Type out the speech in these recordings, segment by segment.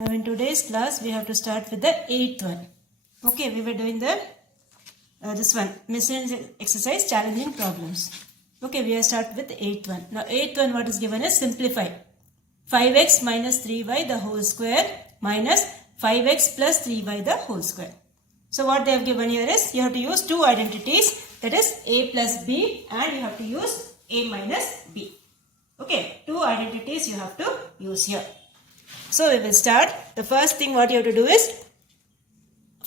Now in today's class we have to start with the 8th one. Okay, we were doing the this one miscellaneous exercise challenging problems. Okay, we are start with the 8th one. Now 8th one what is given is simplify. 5x minus 3y the whole square minus 5x plus 3y the whole square. So what they have given here is you have to use two identities, that is a plus b, and you have to use a minus b. Okay, two identities you have to use here. So we will start. The first thing what you have to do is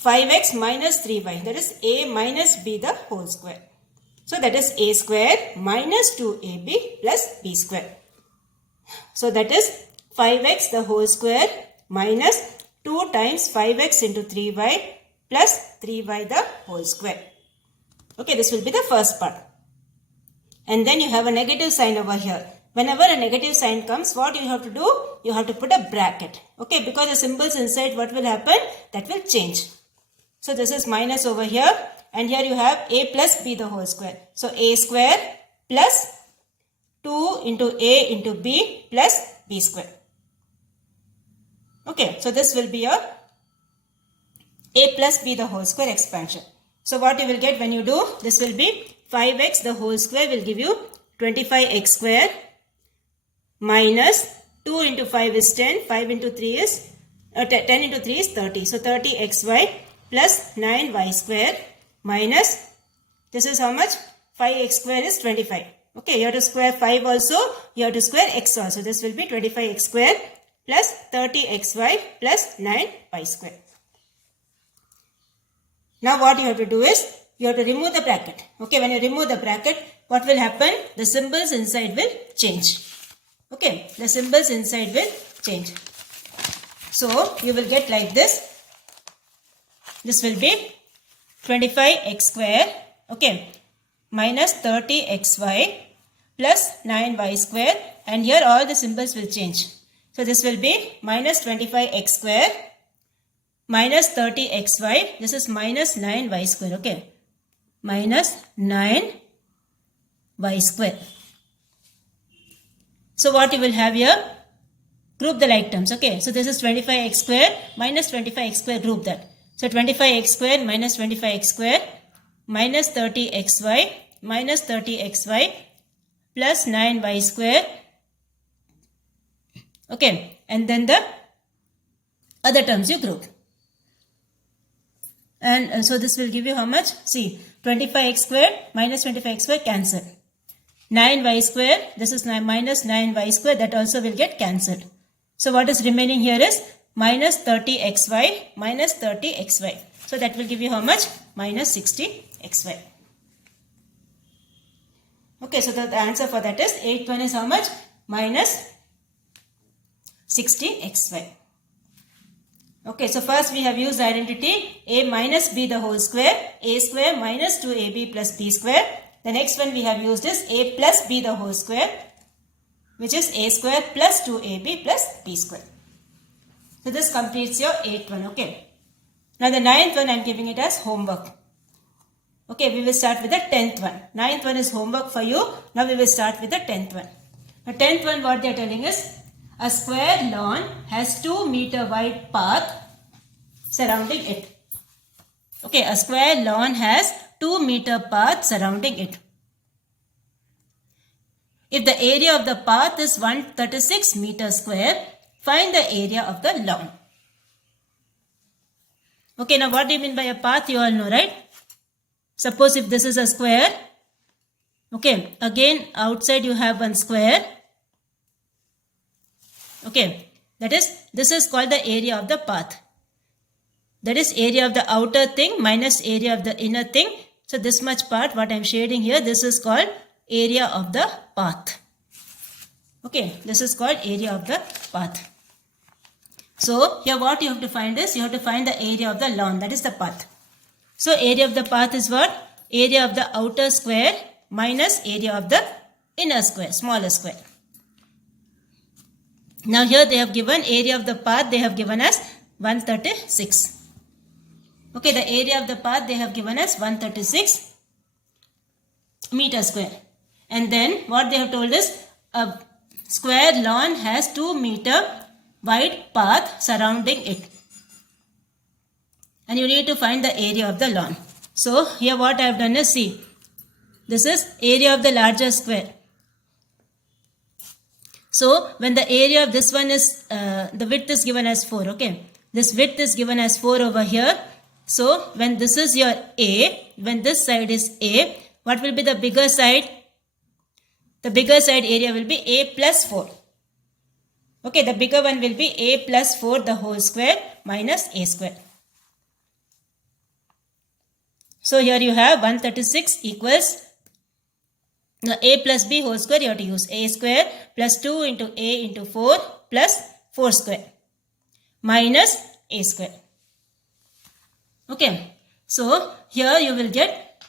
5x minus 3y, that is a minus b the whole square. So that is a square minus 2ab plus b square. So that is 5x the whole square minus 2 times 5x into 3y plus 3y the whole square. Okay, this will be the first part. And then you have a negative sign over here. Whenever a negative sign comes, what you have to do? You have to put a bracket. Okay, because the symbols inside, what will happen? That will change. So this is minus over here. And here you have a plus b the whole square. So a square plus 2 into a into b plus b square. Okay, so this will be a plus b the whole square expansion. So what you will get when you do? This will be 5x the whole square will give you 25x square minus 2 into 5 is 10, 5 into 3 is 10 into 3 is 30. So 30xy plus 9y square minus, this is how much? 5x square is 25. Okay, you have to square 5 also, you have to square x also. This will be 25x square plus 30xy plus 9y square. Now what you have to do is, you have to remove the bracket. Okay, when you remove the bracket, what will happen? The symbols inside will change. Okay, the symbols inside will change. So, you will get like this. This will be 25x square, okay, minus 30xy plus 9y square, and here all the symbols will change. So, this will be minus 25x square minus 30xy, this is minus 9y square, okay, minus 9y square. So what you will have here? Group the like terms. Okay. So this is 25x square minus 25x square. Group that. So 25x square minus 25x square minus 30xy minus 30xy plus 9y square. Okay. And then the other terms you group. And so this will give you how much? See, 25x square minus 25x square cancel. 9y square, this is minus 9y square, that also will get cancelled. So what is remaining here is minus 30xy minus 30xy. So that will give you how much? Minus 60xy. Okay, so the answer for that is 8th one is how much? Minus 60xy. Okay, so first we have used identity a minus b the whole square, a square minus 2ab plus b square. The next one we have used is a plus b the whole square, which is a square plus 2ab plus b square. So this completes your 8th one. Okay. Now the 9th one I am giving it as homework. Okay, we will start with the 10th one. 9th one is homework for you. Now we will start with the 10th one. The 10th one, what they are telling is a square lawn has 2 meter wide path surrounding it. Okay, a square lawn has 2 meter path surrounding it. If the area of the path is 136 meters square, find the area of the lawn. Okay, now what do you mean by a path? You all know, right? Suppose if this is a square. Okay, again outside you have one square. Okay, that is, this is called the area of the path. That is area of the outer thing minus area of the inner thing. So this much part what I am shading here, this is called area of the path. Okay, this is called area of the path. So here what you have to find is, you have to find the area of the lawn, that is the path. So area of the path is what? Area of the outer square minus area of the inner square, smaller square. Now here they have given area of the path, they have given us 136. Okay, the area of the path they have given us 136 meter square. And then what they have told us, a square lawn has 2 meter wide path surrounding it. And you need to find the area of the lawn. So here what I have done is, see, this is area of the larger square. So when the area of this one is, the width is given as 4, okay. This width is given as 4 over here. So when this is your A, when this side is A, what will be the bigger side? The bigger side area will be A plus 4. Okay, the bigger one will be A plus 4 the whole square minus A square. So here you have 136 equals, now A plus B whole square you have to use A square plus 2 into A into 4 plus 4 square minus A square. Okay, so here you will get,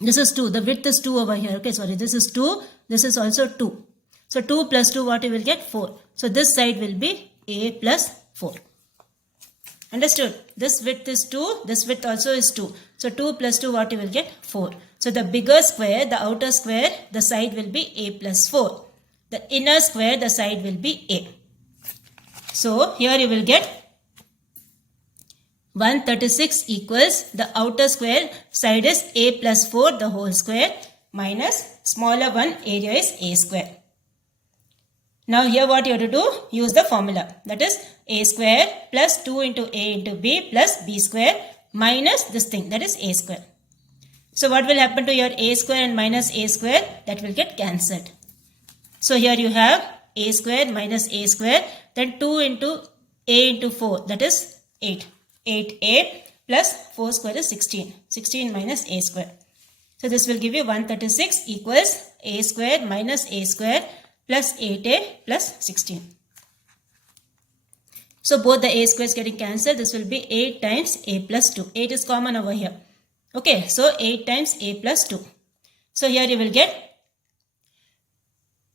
this is 2, the width is 2 over here, okay, sorry, this is 2, this is also 2. So 2 plus 2 what you will get? 4. So this side will be A plus 4. Understood? This width is 2, this width also is 2. So 2 plus 2 what you will get? 4. So the bigger square, the outer square, the side will be A plus 4. The inner square, the side will be A. So here you will get 136 equals, the outer square side is A plus 4 the whole square minus smaller one area is A square. Now here what you have to do? Use the formula, that is A square plus 2 into A into B plus B square minus this thing, that is A square. So what will happen to your A square and minus A square? That will get cancelled. So here you have A square minus A square, then 2 into A into 4, that is 8. 8A plus 4 square is 16. 16 minus A square. So this will give you 136 equals A square minus A square plus 8A plus 16. So both the A squares getting cancelled. This will be 8 times A plus 2. 8 is common over here. Okay, so 8 times A plus 2. So here you will get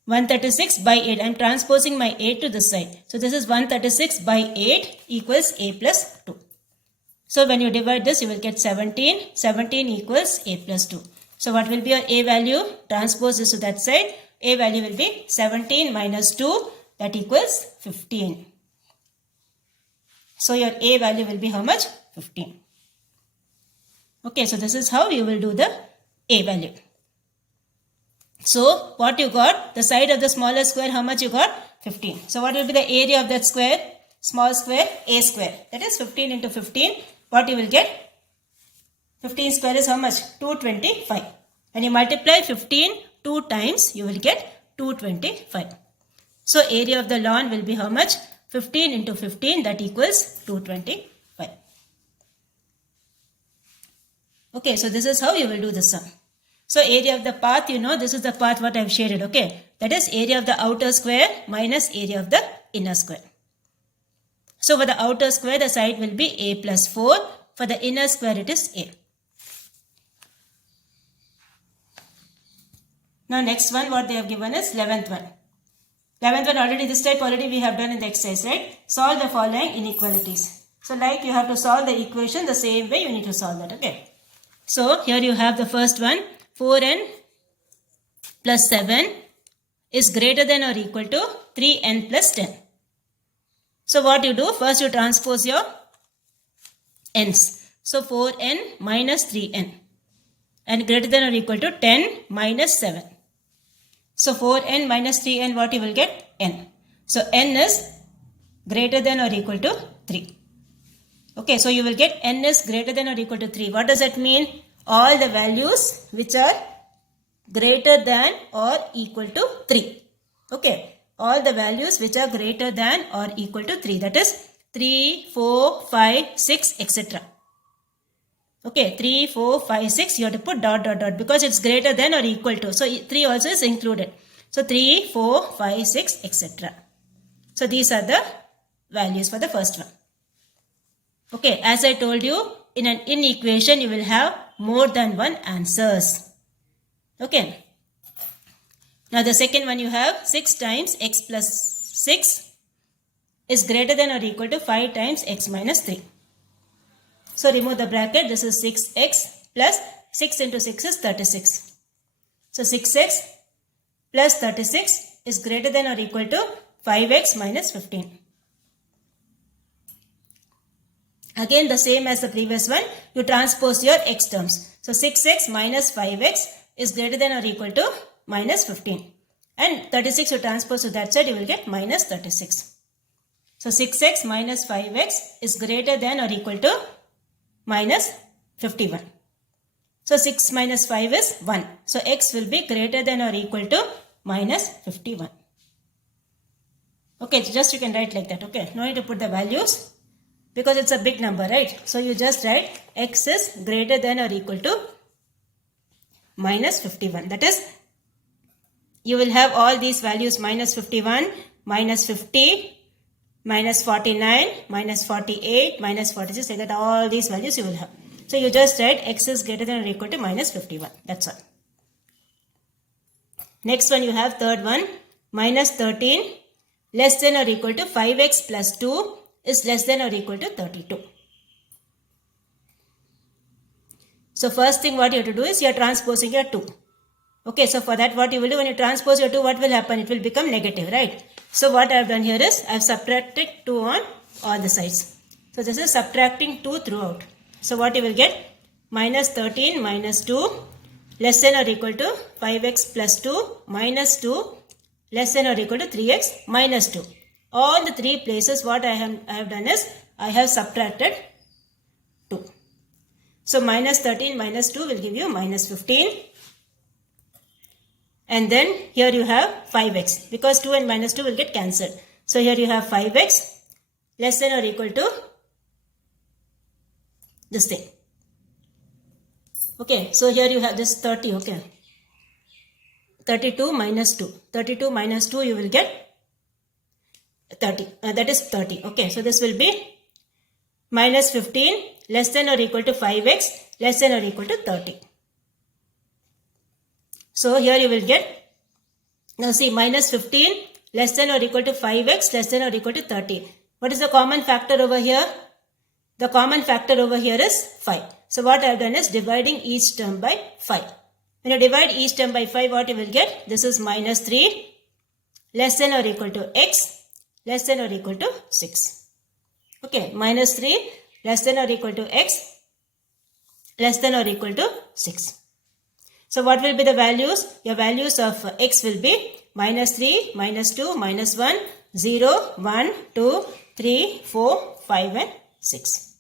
136 by 8. I am transposing my 8 to this side. So this is 136 by 8 equals A plus 2. So when you divide this, you will get 17. 17 equals A plus 2. So what will be your A value? Transpose this to that side. A value will be 17 minus 2, that equals 15. So your A value will be how much? 15. Okay, so this is how you will do the A value. So what you got? The side of the smaller square, how much you got? 15. So what will be the area of that square? Small square, A square. That is 15 into 15. What you will get? 15 square is how much? 225. When you multiply 15 2 times, you will get 225. So area of the lawn will be how much? 15 into 15, that equals 225. Okay, so this is how you will do the sum. So area of the path, you know, this is the path what I have shaded, okay. That is area of the outer square minus area of the inner square. So for the outer square, the side will be A plus 4. For the inner square, it is A. Now next one, what they have given is 11th one. 11th one already, this type already we have done in the exercise, right? Solve the following inequalities. So like you have to solve the equation the same way you need to solve that, okay. So here you have the first one, 4n plus 7 is greater than or equal to 3n plus 10. So what you do, first you transpose your n's. So 4n minus 3n and greater than or equal to 10 minus 7. So 4n minus 3n, what you will get? N. So n is greater than or equal to 3. Okay, so you will get n is greater than or equal to 3. What does that mean? All the values which are greater than or equal to 3. Okay, all the values which are greater than or equal to 3. That is 3, 4, 5, 6, etc. Okay, 3, 4, 5, 6, you have to put dot, dot, dot because it's greater than or equal to. So 3 also is included. So 3, 4, 5, 6, etc. So these are the values for the first one. Okay, as I told you, in an inequation you will have more than one answers. Okay. Now the second one you have 6 times x plus 6 is greater than or equal to 5 times x minus 3. So remove the bracket. This is 6x plus 6 into 6 is 36. So 6x plus 36 is greater than or equal to 5x minus 15. Again the same as the previous one, you transpose your x terms. So 6x minus 5x is greater than or equal to minus 15. And 36 you transpose to that side, you will get minus 36. So 6x minus 5x is greater than or equal to minus 51. So 6 minus 5 is 1. So x will be greater than or equal to minus 51. Okay, just you can write like that. Okay, no need to put the values because it's a big number, right? So you just write x is greater than or equal to minus 51. That is, you will have all these values minus 51, minus 50, minus 49, minus 48, minus 46. Like that, all these values you will have. So you just write x is greater than or equal to minus 51. That's all. Next one you have third one, minus 13 less than or equal to 5x plus 2 is less than or equal to 32. So first thing what you have to do is you are transposing your 2. Okay, so for that what you will do, when you transpose your 2, what will happen? It will become negative, right? So what I have done here is I have subtracted 2 on all the sides. So this is subtracting 2 throughout. So what you will get? Minus 13 minus 2 less than or equal to 5x plus 2 minus 2 less than or equal to 3x minus 2. All the three places what I have done is I have subtracted 2. So minus 13 minus 2 will give you minus 15. And then here you have 5x because 2 and minus 2 will get cancelled. So here you have 5x less than or equal to this thing. Okay, so here you have this 30, okay. 32 minus 2. 32 minus 2 you will get 30. That is 30. Okay, so this will be minus 15 less than or equal to 5x less than or equal to 30. So here you will get, now see, minus 15 less than or equal to 5x less than or equal to 30. What is the common factor over here? The common factor over here is 5. So what I have done is dividing each term by 5. When you divide each term by 5, what you will get? This is minus 3 less than or equal to x less than or equal to 6. Okay, minus 3 less than or equal to x less than or equal to 6. So what will be the values? Your values of x will be minus 3, minus 2, minus 1, 0, 1, 2, 3, 4, 5 and 6.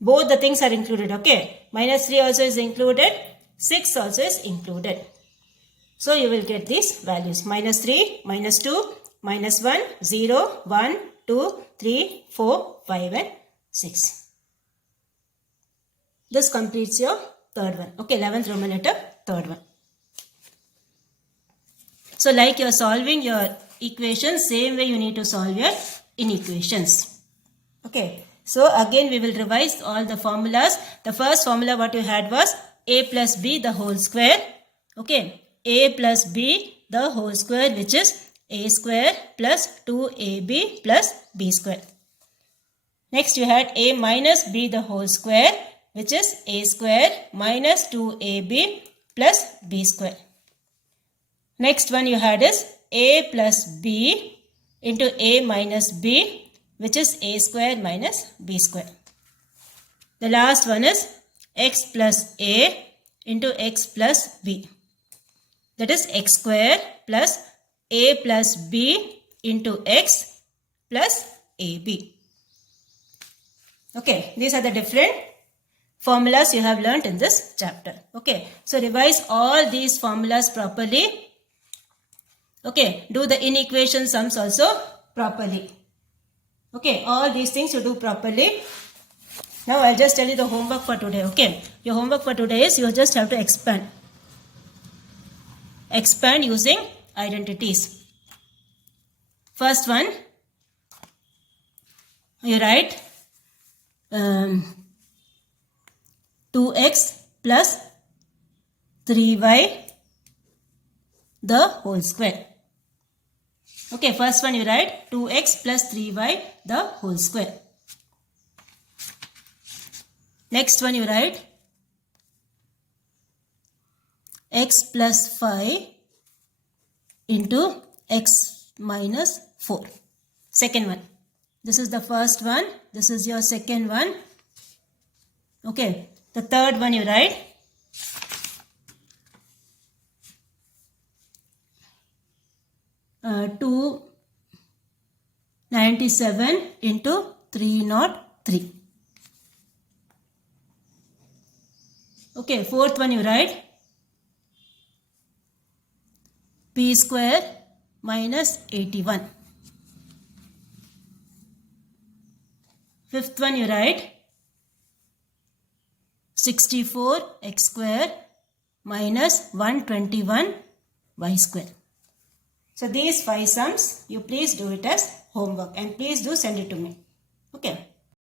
Both the things are included, okay. Minus 3 also is included, 6 also is included. So you will get these values. Minus 3, minus 2, minus 1, 0, 1, 2, 3, 4, 5 and 6. This completes your third one. Okay, 11th Roman letter, third one. So like you are solving your equations, same way you need to solve your inequations. Okay, so again we will revise all the formulas. The first formula what you had was a plus b the whole square. Okay, a plus b the whole square, which is a square plus 2ab plus b square. Next you had a minus b the whole square, which is a square minus 2ab plus b square. Next one you had is a plus b into a minus b, which is a square minus b square. The last one is x plus a into x plus b. That is x square plus a plus b into x plus ab. Okay, these are the different formulas you have learnt in this chapter. Okay, so revise all these formulas properly. Okay, do the inequation sums also properly. Okay, all these things you do properly. Now I'll just tell you the homework for today. Okay, your homework for today is you just have to expand. Expand using identities. First one, you write 2x plus 3y the whole square. Okay, first one you write 2x plus 3y the whole square. Next one you write x plus 5 into x minus 4. Second one. This is the first one. This is your second one. Okay. The third one you write 297 into 303. Okay, fourth one you write p square minus 81. Fifth one you write 64x square minus 121 y square. So these 5 sums, you please do it as homework and please do send it to me. Okay.